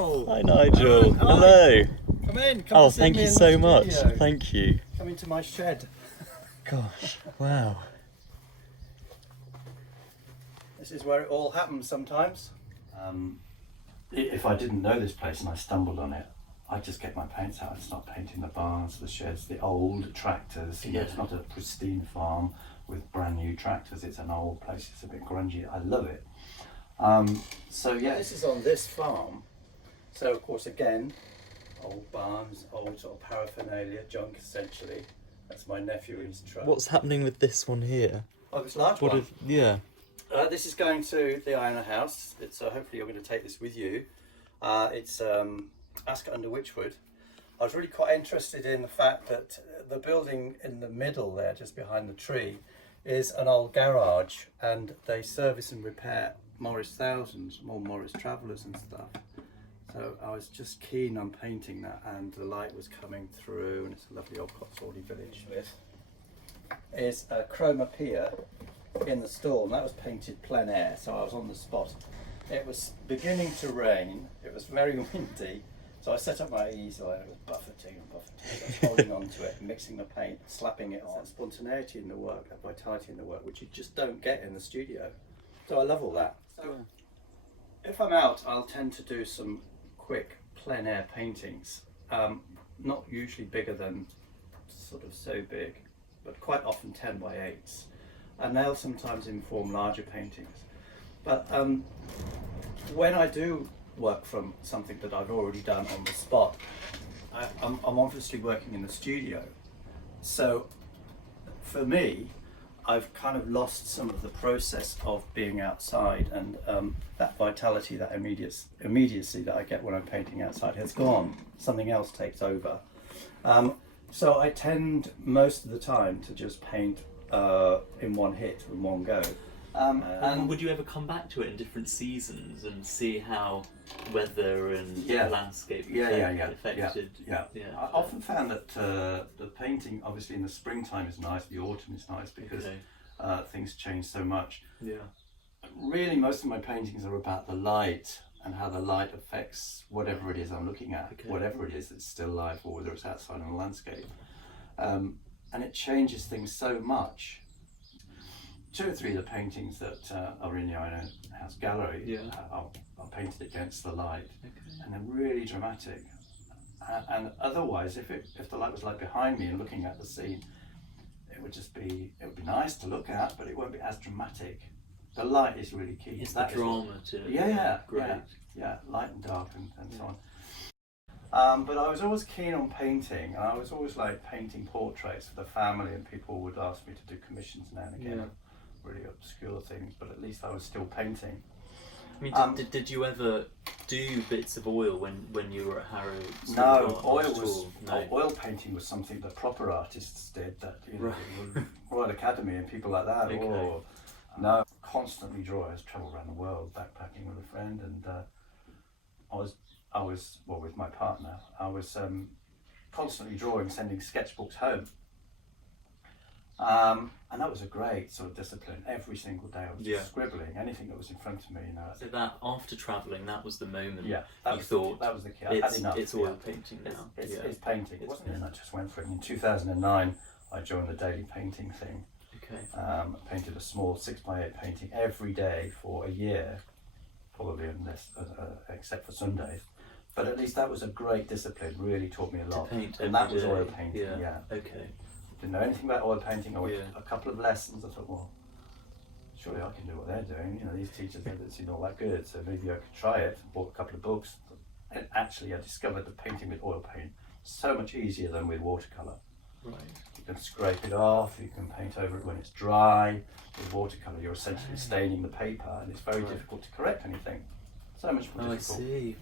Oh, hi Nigel. Hi. Hello. Come in. Oh, thank you so much. Thank you. Come into my shed. Gosh, wow. This is where it all happens sometimes. If I didn't know this place and I stumbled on it, I'd just get my paints out and start painting the barns, the sheds, the old tractors. You know, it's not a pristine farm with brand new tractors. It's an old place. It's a bit grungy. I love it. So yeah, this is on this farm. So of course, again, old barns, old sort of paraphernalia, junk essentially. That's my nephew's truck. What's happening with this one here? Oh, this large What one. if, yeah. This is going to the Iona House. It's hopefully you're going to take this with you. It's Ascot under Wychwood. I was really quite interested in the fact that the building in the middle there, just behind the tree, is an old garage, and they service and repair Morris Thousands, more Morris Travellers and stuff. So I was just keen on painting that, and the light was coming through, and it's a lovely old Cotswoldy village. This is a chroma pier in the stall, and that was painted plein air, so I was on the spot. It was beginning to rain, it was very windy, so I set up my easel and it was buffeting and buffeting. I was holding on to it, mixing the paint, slapping it on. Spontaneity in the work, that vitality in the work, which you just don't get in the studio. So I love all that. So if I'm out, I'll tend to do some quick plein air paintings, not usually bigger than sort of so big, but quite often 10 by 8s. And they'll sometimes inform larger paintings. But when I do work from something that I've already done on the spot, I'm obviously working in the studio. So for me, I've kind of lost some of the process of being outside, and that vitality, that immediacy that I get when I'm painting outside has gone. Something else takes over. So I tend most of the time to just paint in one hit, in one go. And would you ever come back to it in different seasons and see how weather and landscape affected? Yeah. I often found that the painting, obviously in the springtime is nice, the autumn is nice because things change so much. Yeah. Really, most of my paintings are about the light and how the light affects whatever it is I'm looking at, whatever it is that's still life, or whether it's outside on the landscape. And it changes things so much. 2 or 3 of the paintings that are in the Iona House Gallery are painted against the light, and they're really dramatic. And otherwise, if the light was like behind me and looking at the scene, it would be nice to look at, but it won't be as dramatic. The light is really key. It's the drama to it. Yeah, light and dark and so on. But I was always keen on painting, and I was always like painting portraits for the family, and people would ask me to do commissions now and again. Really obscure things, but at least I was still painting. I mean, did you ever do bits of oil when you were at Harrow? No, oil painting was something that proper artists did. That Royal Academy and people like that. Or no, constantly draw. I was traveled around the world backpacking with a friend, and I was with my partner. I was constantly drawing, sending sketchbooks home. And that was a great sort of discipline. Every single day I was just scribbling anything that was in front of me. You know. So that after travelling, that was the moment. Yeah, that was the key. I had enough. It's oil painting now. It's painting. It wasn't it? I just went for it. In 2009, I joined the daily painting thing. Okay. I painted a small 6x8 painting every day for a year, probably unless except for Sundays. But at least that was a great discipline. Really taught me a lot. To paint and that was day. oil painting. Yeah. Okay. Didn't know anything about oil painting. I went a couple of lessons. I thought, well, surely I can do what they're doing. You know, these teachers are not that good, so maybe I could try it. Bought a couple of books, and actually I discovered that painting with oil paint is so much easier than with watercolour. Right. You can scrape it off. You can paint over it when it's dry. With watercolour, you're essentially staining the paper, and it's very difficult to correct anything. So much more difficult. I see.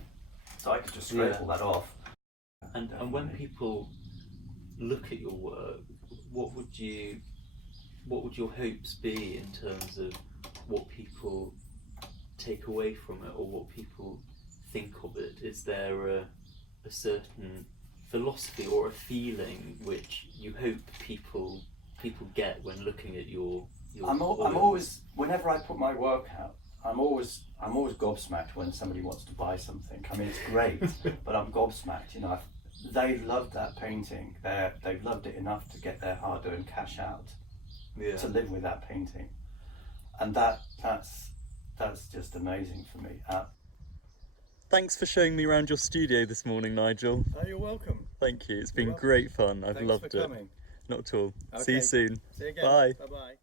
So I could just scrape all that off. And when people look at your work, what would your hopes be in terms of what people take away from it, or what people think of it? Is there a certain philosophy or a feeling which you hope people get when looking at your I'm always, whenever I put my work out, I'm always gobsmacked when somebody wants to buy something. I mean, it's great, but I'm gobsmacked. You know, they've loved that painting. They've loved it enough to get their hard-earned cash out to live with that painting, and that's just amazing for me. Thanks for showing me around your studio this morning, Nigel. Oh, you're welcome. Thank you. It's been welcome. great fun. I've Thanks loved for it. coming. Not at all. See Okay. you soon. See you again. Bye. Bye bye.